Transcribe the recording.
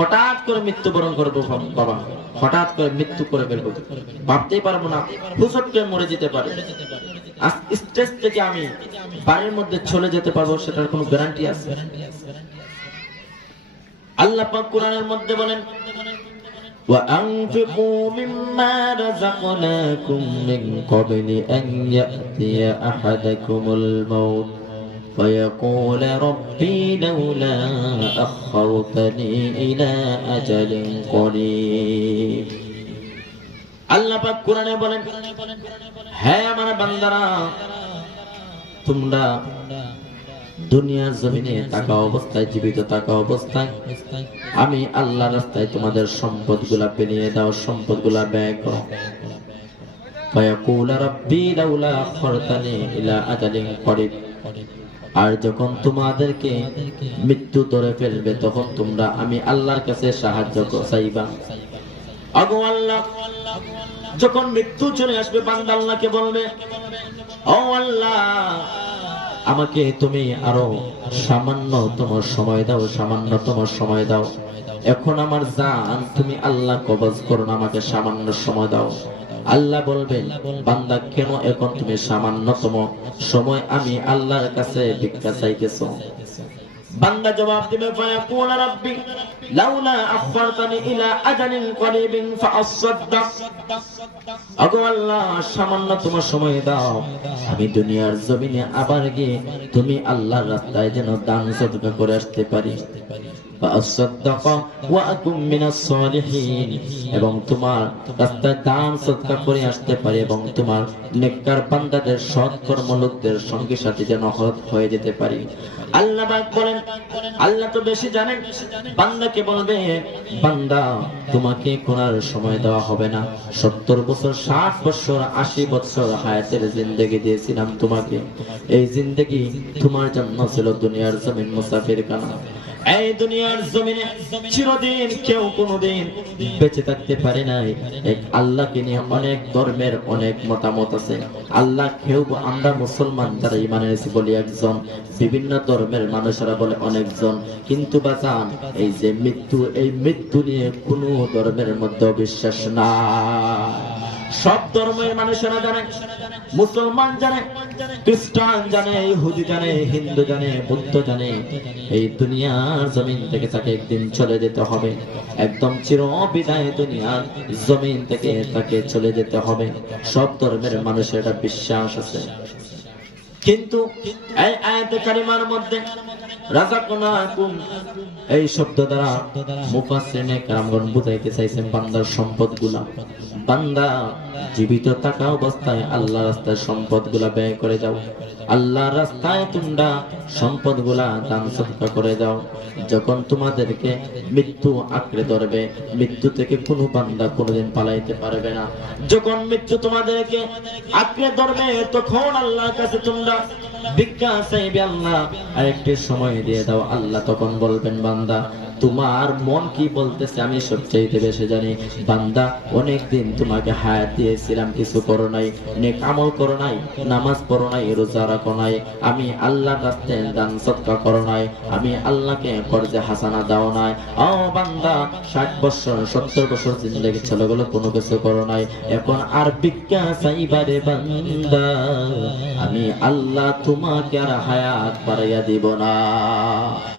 হঠাৎ করে মৃত্যুবরণ করবো বাবা হঠাৎ করে মৃত্যু করে ফেলবো ভাবতেই পারবো না হুসট করে মরে যেতে পারে স্টেজ থেকে আমি বাড়ির মধ্যে চলে যেতে পারবো সেটার কোনো গ্যারান্টি আছে আল্লাহ পাক কোরআনের মধ্যে বলেন وأنفقوا مما رزقناكم من قبل أن يأتي أحدكم الموت فيقول ربي لولا أخرتني إلى أجل قريب আল্লাহ পাক কোরআনে বলেন হ্যাঁ আমার বান্দারা তোমরা দুনিয়ার জমিনে থাকা অবস্থায় জীবিত থাকা অবস্থায় আমি আল্লাহ রাস্তায় তোমাদের সম্পদ গুলা পেরিয়ে দাও সম্পদ গুলা ব্যয় করো فيقول ربي لولا أخرتني إلى أجل قريب আর যখন তোমাদেরকে মৃত্যু ধরে ফেলবে, তখন তোমরা আমি আল্লাহর কাছে সাহায্য চাইবা আগো আল্লাহ, যখন মৃত্যু চলে আসবে, বান্দা আল্লাহকে বলবে, ও আল্লাহ আমাকে তুমি আরও সামান্যতম সময় দাও, সামান্যতম সময় দাও। এখন আমার জান, তুমি আল্লাহ কবজ করুন আমাকে সামান্য সময় দাও। আল্লাহ বলবেন বান্দা, কেন এখন তুমি সামান্যতম সময় আমি আল্লাহর কাছে ভিক্ষা চাইতেছো? বান্দা জবাব দিবে ফায়াকুল রাব্বি, লাউলা ইলা আজালিন আগো আল্লাহ, সামান্য তোমার সময় দাও। আমি দুনিয়ার জমিনে আবার গিয়ে তুমি আল্লাহর রাস্তায় যেন দান সদকা করে আসতে পারি। এবং তোমার রাস্তায় দান সত্তা করে আসতে পারে এবং তোমার নেককার বান্দাদের সৎ কর্ম লোকদের সঙ্গে সাথে যেন হয়ে যেতে পারি। আল্লাহ করেন আল্লাহ তো বেশি জানেন। বান্দাকে বলবে, বান্দা, তোমাকে কোনার সময় দেওয়া হবে না। সত্তর বছর, ষাট বছর, আশি বছর হায়াতের জিন্দগি দিয়েছিলাম তোমাকে। এই জিন্দগি তোমার জন্য ছিল দুনিয়ার জমিন মুসাফির কানা। এই দুনিয়ার জমিনে চিরদিন কেউ কোনোদিন বেঁচে থাকতে পারে নাই। এক আল্লাহকে নিয়ে অনেক ধর্মের অনেক মতামত আছে। আল্লাহ কেউ আমরা মুসলমান যারা ইমান এনেছি বলি একজন, বিভিন্ন ধর্মের মানুষেরা বলে অনেকজন। কিন্তু বাজান এই যে মৃত্যু, এই মৃত্যু নিয়ে কোনো ধর্মের মধ্যে বিশ্বাস না সব ধর্মের মানুষেরা জানে, মুসলমান জানে, খ্রিস্টান জানে ইহুদি জানে, হিন্দু জানে, বৌদ্ধ জানে। এই দুনিয়ার জমিন থেকে তাকে একদিন চলে যেতে হবে। একদম চির বিদায় দুনিয়ার জমিন থেকে তাকে চলে যেতে হবে। সব ধর্মের মানুষের বিশ্বাস আছে। কিন্তু এই আয়াতে কারিমার মধ্যে রাজাকুনাকুম এই শব্দ দ্বারা বুঝাইতে চাইছেন বান্দার বান্দা জীবিত থাকা অবস্থায় আল্লাহ রাস্তায় সম্পদগুলা ব্যয় করে যাও। রাস্তায় তোমরা দান সদকা করে দাও যখন তোমাদেরকে মৃত্যু আঁকড়ে ধরবে, মৃত্যু থেকে কোনো বান্দা কোনোদিন পালাইতে পারবে না। যখন মৃত্যু তোমাদেরকে আঁকড়ে ধরবে, তখন আল্লাহর কাছে তোমরা আল্লাহ, আরেকটি সময় দিয়ে দাও, আল্লাহ তখন বলবেন, বান্দা, তোমার মন কি বলতেছে আমি সবচাইতে বেশি জানি। বান্দা অনেক দিন তোমাকে হায়াত দিয়েছিলাম, কিছু করো নাই করো নাই, নামাজ পড়ো নাই, রোজা রাখো নাই, আমি আল্লাহ দান সৎকা করো নাই, আমি আল্লাহকে কর্জে হাসানা দাও নাই। ও বান্দা, ষাট বছর, সত্তর বছর জিন্দগি চলে গেলো, কোনো কিছু করো নাই। এখন আর ভিক্ষা চাইবারে বান্দা, আমি আল্লাহ তোমাকে আর হায়াত পারাইয়া দিব না।